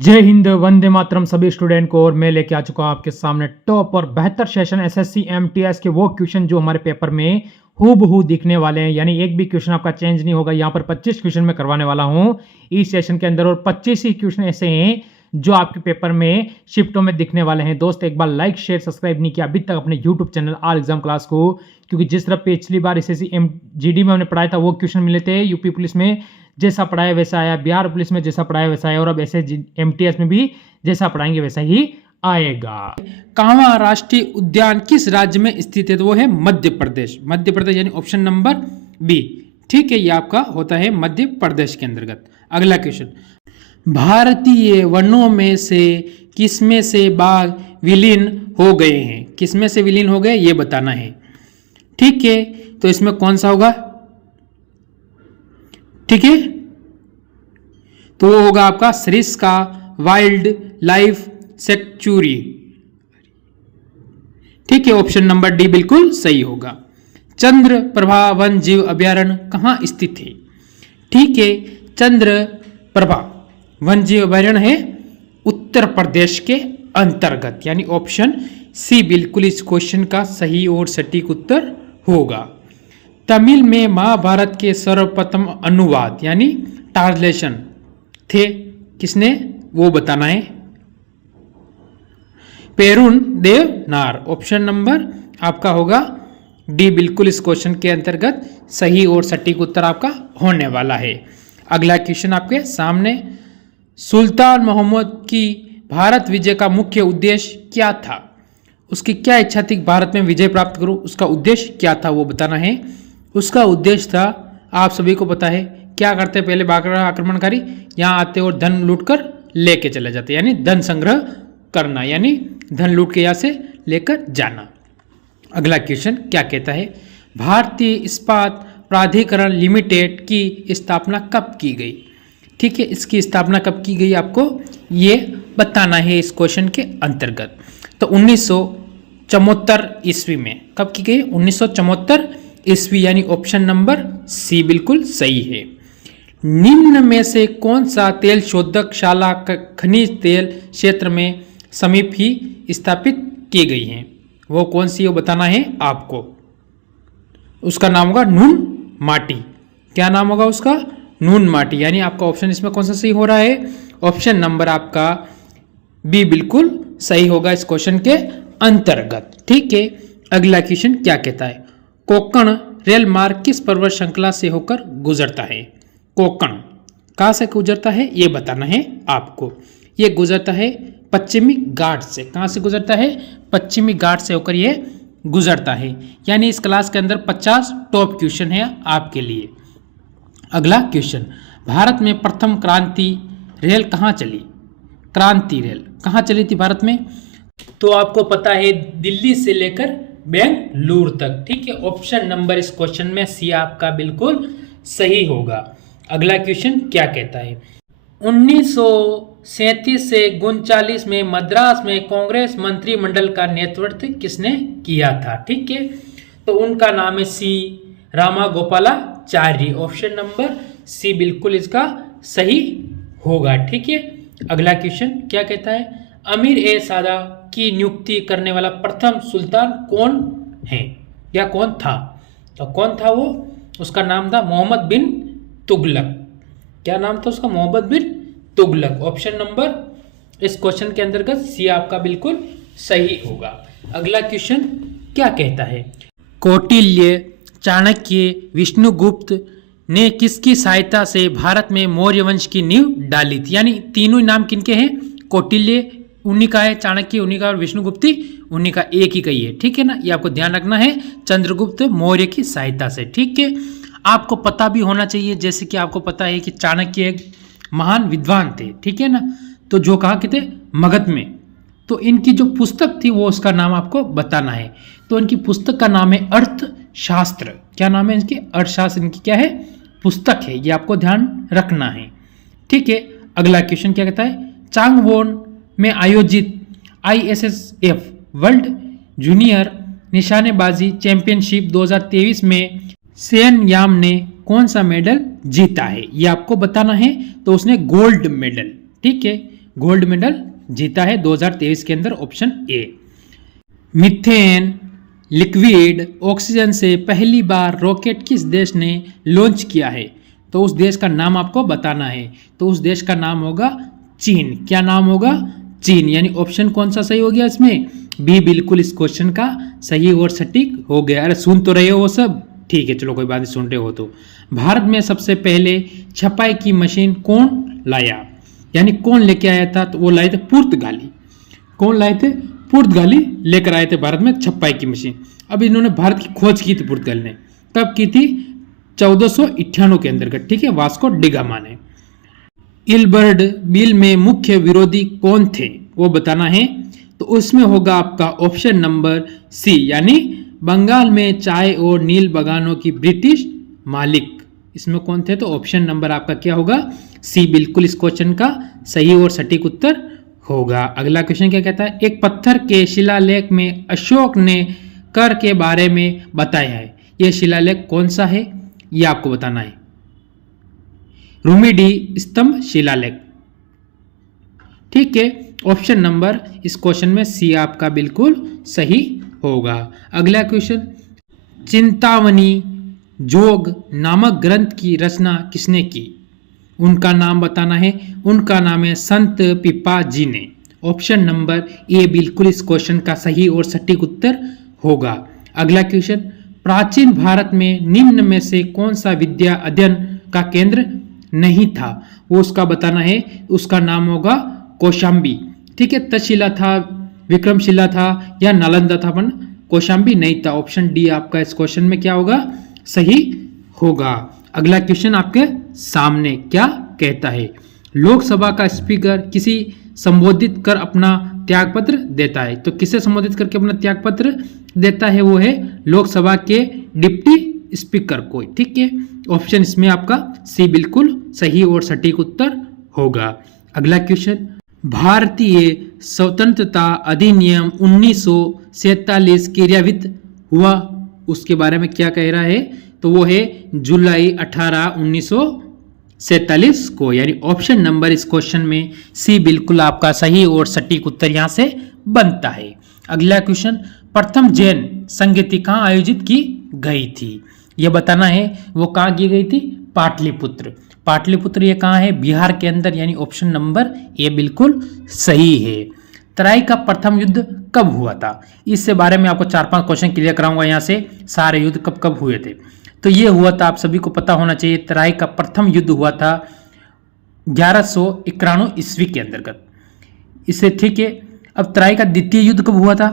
जय हिंद, वंदे मातरम सभी स्टूडेंट को। और मैं लेके आ चुका हूं आपके सामने टॉप और बेहतर सेशन एसएससी एमटीएस के वो क्वेश्चन जो हमारे पेपर में हूबहू दिखने वाले हैं, यानी एक भी क्वेश्चन आपका चेंज नहीं होगा। यहाँ पर 25 क्वेश्चन मैं करवाने वाला हूँ इस सेशन के अंदर, और 25 ही क्वेश्चन ऐसे हैं जो आपके पेपर में शिफ्टों में दिखने वाले हैं। दोस्त, एक बार लाइक शेयर सब्सक्राइब नहीं किया अभी तक अपने YouTube channel all exam class को, क्योंकि जिस तरह पिछली बार एसएससी जीडी में हमने पढ़ाया था वो क्वेश्चन मिले थे, यूपी पुलिस में जैसा पढ़ाया वैसा आया, बिहार पुलिस में जैसा पढ़ाया वैसा आया, और अब ऐसे एमटीएस में भी जैसा पढ़ाएंगे वैसा ही आएगा। कांवा राष्ट्रीय उद्यान किस राज्य में स्थित है? तो वो है मध्य प्रदेश। मध्य प्रदेश यानी ऑप्शन नंबर बी। ठीक है, ये आपका होता है मध्य प्रदेश के अंतर्गत। अगला क्वेश्चन, भारतीय वनों में से किसमें से बाघ विलीन हो गए हैं? किसमें से विलीन हो गए ये बताना है। ठीक है, तो इसमें कौन सा होगा? ठीक है, तो वो होगा आपका सरिस्का वाइल्ड लाइफ सेंचुरी। ठीक है, ऑप्शन नंबर डी बिल्कुल सही होगा। चंद्र प्रभा वन जीव अभयारण्य कहाँ स्थित है? ठीक है, चंद्र प्रभा वन जीव अभयारण्य है उत्तर प्रदेश के अंतर्गत, यानी ऑप्शन सी बिल्कुल इस क्वेश्चन का सही और सटीक उत्तर होगा। तमिल में महाभारत के सर्वप्रथम अनुवाद यानी ट्रांसलेशन थे किसने? वो बताना है। पेरुन देवनार। ऑप्शन नंबर आपका होगा डी बिल्कुल इस क्वेश्चन के अंतर्गत सही और सटीक उत्तर आपका होने वाला है। अगला क्वेश्चन आपके सामने, सुल्तान मोहम्मद की भारत विजय का मुख्य उद्देश्य क्या था? उसकी क्या इच्छा थी भारत में विजय प्राप्त करूं? उसका उद्देश्य क्या था वो बताना है। उसका उद्देश्य था, आप सभी को पता है क्या करते हैं पहले बागरा आक्रमणकारी, यहाँ आते और धन लूट कर लेके चले जाते, यानी धन संग्रह करना, यानी धन लूट के यहाँ से लेकर जाना। अगला क्वेश्चन क्या कहता है, भारतीय इस्पात प्राधिकरण लिमिटेड की स्थापना कब की गई? ठीक है, इसकी स्थापना कब की गई आपको ये बताना है इस क्वेश्चन के अंतर्गत। तो 1974 ईस्वी में। कब की गई? 1974 ईस्वी, यानी ऑप्शन नंबर सी बिल्कुल सही है। निम्न में से कौन सा तेल शोधक शाला खनिज तेल क्षेत्र में समीप ही स्थापित की गई है? वो कौन सी है वो बताना है आपको। उसका नाम होगा नून माटी। क्या नाम होगा उसका? नून माटी, यानी आपका ऑप्शन इसमें कौन सा सही हो रहा है? ऑप्शन नंबर आपका बी बिल्कुल सही होगा इस क्वेश्चन के अंतर्गत। ठीक है, अगला क्वेश्चन क्या कहता है, कोंकण रेल मार्ग किस पर्वत श्रृंखला से होकर गुजरता है? कोंकण कहाँ से गुजरता है ये बताना है आपको। ये गुजरता है पश्चिमी घाट से। कहाँ से गुजरता है? पश्चिमी घाट से होकर ये गुजरता है। यानी इस क्लास के अंदर 50 टॉप क्वेश्चन है आपके लिए। अगला क्वेश्चन, भारत में प्रथम क्रांति रेल कहाँ चली? क्रांति रेल कहाँ चली थी भारत में? तो आपको पता है दिल्ली से लेकर बेंगलुरु तक। ठीक है, ऑप्शन नंबर इस क्वेश्चन में सी आपका बिल्कुल सही होगा। अगला क्वेश्चन क्या कहता है, 1937 से 39 में मद्रास में कांग्रेस मंत्रिमंडल का नेतृत्व किसने किया था? ठीक है, तो उनका नाम है सी रामागोपालाचारी। ऑप्शन नंबर सी बिल्कुल इसका सही होगा। ठीक है, अगला क्वेश्चन क्या कहता है, अमीर ए सादा की नियुक्ति करने वाला प्रथम सुल्तान कौन है या कौन था? तो कौन था वो? उसका नाम था मोहम्मद बिन तुगलक। क्या नाम था उसका? मोहम्मद बिन तुगलक। ऑप्शन नंबर इस क्वेश्चन के अंतर्गत सी आपका बिल्कुल सही होगा। अगला क्वेश्चन क्या कहता है, कौटिल्य, चाणक्य, विष्णुगुप्त ने किसकी सहायता से भारत में मौर्य वंश की नींव डाली थी? यानी तीनों नाम किनके हैं? कौटिल्य उन्हीं का है, चाणक्य उन्हीं का, और विष्णुगुप्त उन्हीं का, एक ही का ही है। ठीक है ना, ये आपको ध्यान रखना है, चंद्रगुप्त मौर्य की सहायता से। ठीक है, आपको पता भी होना चाहिए, जैसे कि आपको पता है कि चाणक्य एक महान विद्वान थे। ठीक है ना, तो जो कहाँ के थे? मगध में। तो इनकी जो पुस्तक थी वो उसका नाम आपको बताना है। तो इनकी पुस्तक का नाम है अर्थशास्त्र। क्या नाम है इनकी? अर्थशास्त्र इनकी क्या है? पुस्तक है, ये आपको ध्यान रखना है। ठीक है, अगला क्वेश्चन क्या कहता है, चांगवोन में आयोजित ISSF वर्ल्ड जूनियर निशानेबाजी चैंपियनशिप 2023 में सेन याम ने कौन सा मेडल जीता है? ये आपको बताना है। तो उसने गोल्ड मेडल, ठीक है, गोल्ड मेडल जीता है 2023 के अंदर, option A. Methane liquid oxygen से पहली बार रॉकेट किस देश ने लॉन्च किया है? तो उस देश का नाम आपको बताना है। तो उस देश का नाम होगा चीन। क्या नाम होगा? चीन। यानी ऑप्शन कौन सा सही हो गया इसमें? बी बिल्कुल इस क्वेश्चन का सही और सटीक हो गया। अरे सुन तो रहे हो वो सब? ठीक है, चलो कोई बात नहीं, सुन रहे हो तो। भारत में सबसे पहले छपाई की मशीन कौन लाया? यानी कौन लेके आया था? तो वो लाए थे पुर्तगाली। कौन लाए थे? पुर्तगाली लेकर आए थे भारत में छपाई की मशीन। अब इन्होंने भारत की खोज की थी पुर्तगाल ने। कब की थी? 1498 के अंतर्गत, ठीक है, वास्को डिगामा ने। इलबर्ड बिल में मुख्य विरोधी कौन थे वो बताना है। तो उसमें होगा आपका ऑप्शन नंबर सी, यानी बंगाल में चाय और नील बागानों की ब्रिटिश मालिक। इसमें कौन थे? तो ऑप्शन नंबर आपका क्या होगा? सी बिल्कुल इस क्वेश्चन का सही और सटीक उत्तर होगा। अगला क्वेश्चन क्या कहता है? एक पत्थर के शिलालेख में अशोक ने कर के बारे में बताया है। यह शिलालेख कौन सा है यह आपको बताना है। रुमिडी स्तंभ शिलालेख, ठीक है, ऑप्शन नंबर इस क्वेश्चन में सी आपका बिल्कुल सही होगा। अगला क्वेश्चन, चिंतामणि जोग नामक ग्रंथ की रचना किसने की? उनका नाम बताना है। उनका नाम है संत पिपा जी ने। ऑप्शन नंबर ए बिल्कुल इस क्वेश्चन का सही और सटीक उत्तर होगा। अगला क्वेश्चन, प्राचीन भारत में निम्न में से कौन सा विद्या अध्ययन का केंद्र नहीं था? वो उसका बताना है। उसका नाम होगा कौशाम्बी, ठीक है। तक्षशिला था, विक्रमशिला था या नालंदा था, पर कौशाम्बी नहीं था। ऑप्शन डी आपका इस क्वेश्चन में क्या होगा? सही होगा। अगला क्वेश्चन आपके सामने क्या कहता है? लोकसभा का स्पीकर किसी संबोधित कर अपना त्यागपत्र देता है। तो किसे संबोधित करके अपना त्यागपत्र देता है? वो है लोकसभा के डिप्टी स्पीकर को, ठीक है। ऑप्शन इसमें आपका सी बिल्कुल सही और सटीक उत्तर होगा। अगला क्वेश्चन, भारतीय स्वतंत्रता अधिनियम 1947 क्रियान्वित हुआ, उसके बारे में क्या कह रहा है? तो वो है जुलाई 18, 1947 को। यानी ऑप्शन नंबर इस क्वेश्चन में सी बिल्कुल आपका सही और सटीक उत्तर यहां से बनता है। अगला क्वेश्चन, प्रथम जैन संगीति कहाँ आयोजित की गई थी? यह बताना है। वो कहाँ की गई थी? पाटलिपुत्र। पाटलिपुत्र ये कहाँ है? बिहार के अंदर। यानी ऑप्शन नंबर ए बिल्कुल सही है। तराई का प्रथम युद्ध कब हुआ था? इससे बारे में आपको 4-5 क्वेश्चन क्लियर कराऊंगा यहाँ से। सारे युद्ध कब कब हुए थे? तो ये हुआ था, आप सभी को पता होना चाहिए। तराई का प्रथम युद्ध हुआ था 1191 ईस्वी के अंतर्गत, इससे, ठीक है। अब तराई का द्वितीय युद्ध कब हुआ था?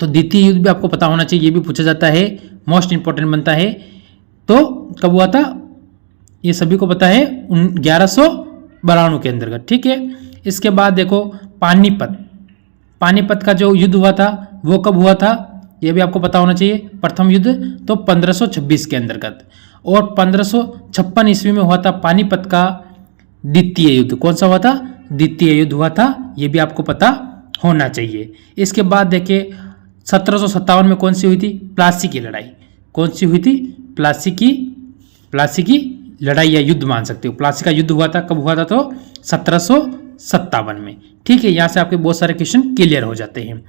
तो द्वितीय युद्ध भी आपको पता होना चाहिए, ये भी पूछा जाता है, मोस्ट इंपॉर्टेंट बनता है। तो कब हुआ था ये सभी को पता है, 1192 के अंतर्गत, ठीक है। इसके बाद देखो पानीपत। पानीपत का जो युद्ध हुआ था वो कब हुआ था? ये भी आपको पता होना चाहिए। प्रथम युद्ध तो 1526 के अंतर्गत, और 1556 ईस्वी में हुआ था पानीपत का द्वितीय युद्ध। कौन सा हुआ था? द्वितीय युद्ध हुआ था, ये भी आपको पता होना चाहिए। इसके बाद देखिए 1757 में कौन सी हुई थी? प्लासी की लड़ाई। कौन सी हुई थी? प्लासी की लड़ाई या युद्ध मान सकते हो। प्लासी का युद्ध हुआ था, कब हुआ था? तो 1757 में, ठीक है। यहाँ से आपके बहुत सारे क्वेश्चन क्लियर हो जाते हैं।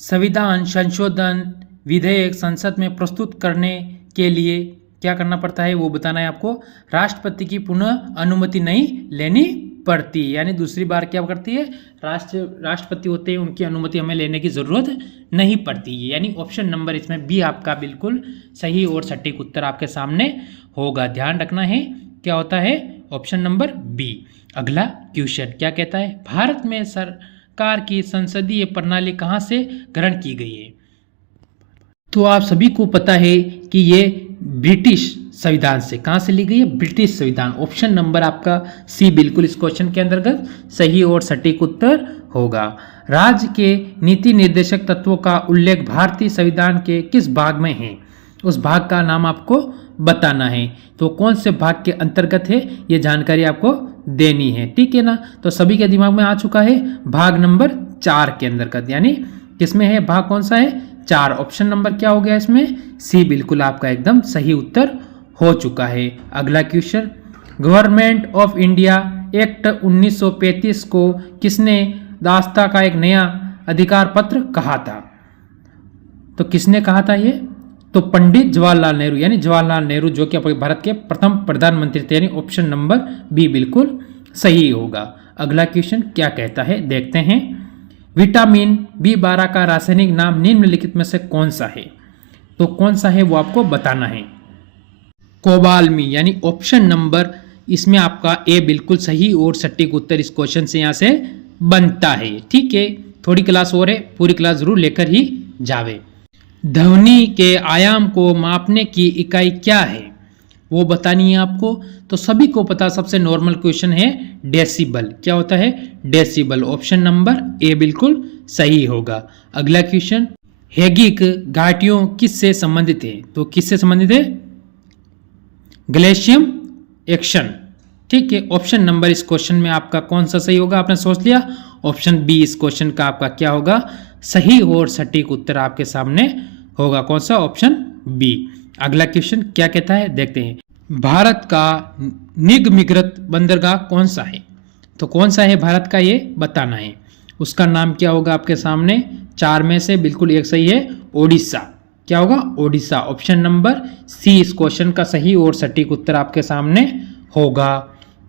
संविधान संशोधन विधेयक संसद में प्रस्तुत करने के लिए क्या करना पड़ता है वो बताना है आपको। राष्ट्रपति की पुनः अनुमति नहीं लेनी पड़ती, यानी दूसरी बार क्या करती है? राष्ट्रपति होते हैं, उनकी अनुमति हमें लेने की जरूरत नहीं पड़ती है। यानी ऑप्शन नंबर इसमें बी आपका बिल्कुल सही और सटीक उत्तर आपके सामने होगा। ध्यान रखना है क्या होता है? Option number B. अगला क्वेश्चन क्या कहता है? भारत में सरकार की संसदीय प्रणाली कहाँ से ग्रहण की गई है? तो आप सभी को पता है कि ये ब्रिटिश संविधान से, कहाँ से ली गई है? ब्रिटिश संविधान। ऑप्शन नंबर आपका सी बिल्कुल इस क्वेश्चन के अंतर्गत सही और सटीक उत्तर होगा। राज्य के नीति निर्देशक तत्वों का उल्लेख भारतीय संविधान के किस भाग में है? उस भाग का नाम आपको बताना है। तो कौन से भाग के अंतर्गत है ये जानकारी आपको देनी है, ठीक है ना। तो सभी के दिमाग में आ चुका है, भाग नंबर 4 के अंतर्गत। यानी किसमें है? भाग कौन सा है? 4। ऑप्शन नंबर क्या हो गया इसमें? सी बिल्कुल आपका एकदम सही उत्तर हो चुका है। अगला question, government of India act 1935 को किसने दास्ता का एक नया अधिकार पत्र कहा था? तो किसने कहा था ये? तो पंडित जवाहरलाल नेहरू, यानी जवाहरलाल नेहरू जो कि अपने भारत के प्रथम प्रधानमंत्री थे, यानी ऑप्शन नंबर बी बिल्कुल सही होगा। अगला क्वेश्चन क्या कहता है देखते हैं। विटामिन B12 का रासायनिक नाम निम्नलिखित में से कौन सा है? तो कौन सा है वो आपको बताना है। कोबाल्मी, यानी ऑप्शन नंबर इसमें आपका ए बिल्कुल सही और सटीक उत्तर इस क्वेश्चन से यहां से बनता है। ठीक है, थोड़ी क्लास और है, पूरी क्लास जरूर लेकर ही जावे। ध्वनि के आयाम को मापने की इकाई क्या है वो बतानी है आपको। तो सभी को पता, सबसे नॉर्मल क्वेश्चन है डेसिबल। क्या होता है? डेसिबल। ऑप्शन नंबर ए बिल्कुल सही होगा। अगला क्वेश्चन, हेगिक घाटियों किससे संबंधित है? तो किससे संबंधित है? ग्लेशियम एक्शन। ठीक है, ऑप्शन नंबर इस क्वेश्चन में आपका कौन सा सही होगा? आपने सोच लिया। ऑप्शन बी इस क्वेश्चन का आपका क्या होगा? सही और सटीक उत्तर आपके सामने होगा। कौन सा? Option B. अगला क्वेश्चन क्या कहता है देखते हैं। भारत का निगमीकृत बंदरगाह कौन सा है? तो कौन सा है भारत का, ये बताना है। उसका नाम क्या होगा आपके सामने? चार में से बिल्कुल एक सही है, ओडिशा। क्या होगा? ओडिशा। ऑप्शन नंबर सी इस क्वेश्चन का सही और सटीक उत्तर आपके सामने होगा।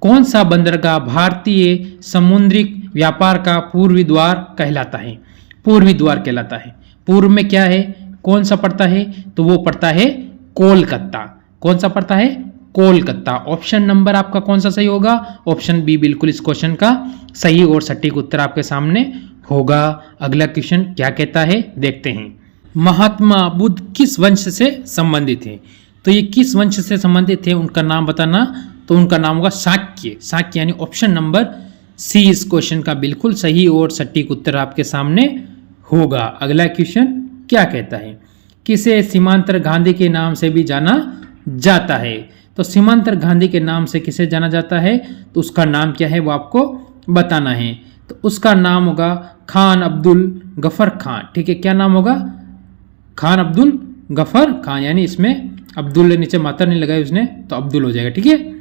कौन सा बंदरगाह भारतीय समुद्री व्यापार का पूर्वी द्वार कहलाता है? पूर्वी द्वार कहलाता है। पूर्व में क्या है, कौन सा पड़ता है? तो वो पड़ता है कोलकाता। कौन सा पड़ता है? कोलकाता। ऑप्शन नंबर आपका कौन सा सही होगा? ऑप्शन बी बिल्कुल इस क्वेश्चन का सही और सटीक उत्तर आपके सामने होगा। अगला क्वेश्चन क्या कहता है देखते हैं। महात्मा बुद्ध किस वंश से संबंधित है? तो ये किस वंश से संबंधित है उनका नाम बताना। तो उनका नाम होगा शाक्य। शाक्य, यानी ऑप्शन नंबर सी इस क्वेश्चन का बिल्कुल सही और सटीक उत्तर आपके सामने होगा। अगला क्वेश्चन क्या कहता है। किसे सीमांतर गांधी के नाम से भी जाना जाता है? तो सीमांतर गांधी के नाम से किसे जाना जाता है? तो उसका नाम क्या है वो आपको बताना है। तो उसका नाम होगा खान अब्दुल गफर खान। ठीक है, क्या नाम होगा? खान अब्दुल गफर खान, यानी इसमें अब्दुल नीचे मात्रा नहीं लगाई उसने, तो अब्दुल हो जाएगा। ठीक है,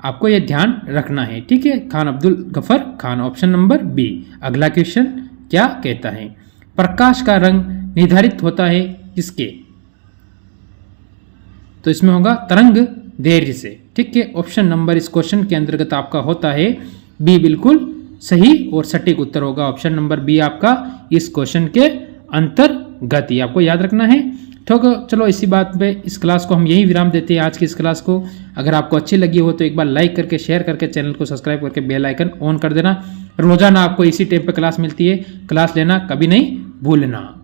आपको यह ध्यान रखना है। ठीक है, Khan Abdul Gaffar Khan, option number B. अगला क्वेश्चन क्या कहता है। प्रकाश का रंग निर्धारित होता है किसके? तो इसमें होगा तरंग दैर्घ्य से। ठीक है, ऑप्शन नंबर इस क्वेश्चन के अंतर्गत आपका होता है बी बिल्कुल सही और सटीक उत्तर होगा। ऑप्शन नंबर बी आपका इस क्वेश्चन के अंतर्गत ही आपको याद रखना है। तो चलो इसी बात पे इस क्लास को हम यही विराम देते हैं आज की इस क्लास को। अगर आपको अच्छी लगी हो तो एक बार लाइक करके, शेयर करके, चैनल को सब्सक्राइब करके बेल आइकन ऑन कर देना। रोजाना आपको इसी टाइम पे क्लास मिलती है, क्लास लेना कभी नहीं भूलना।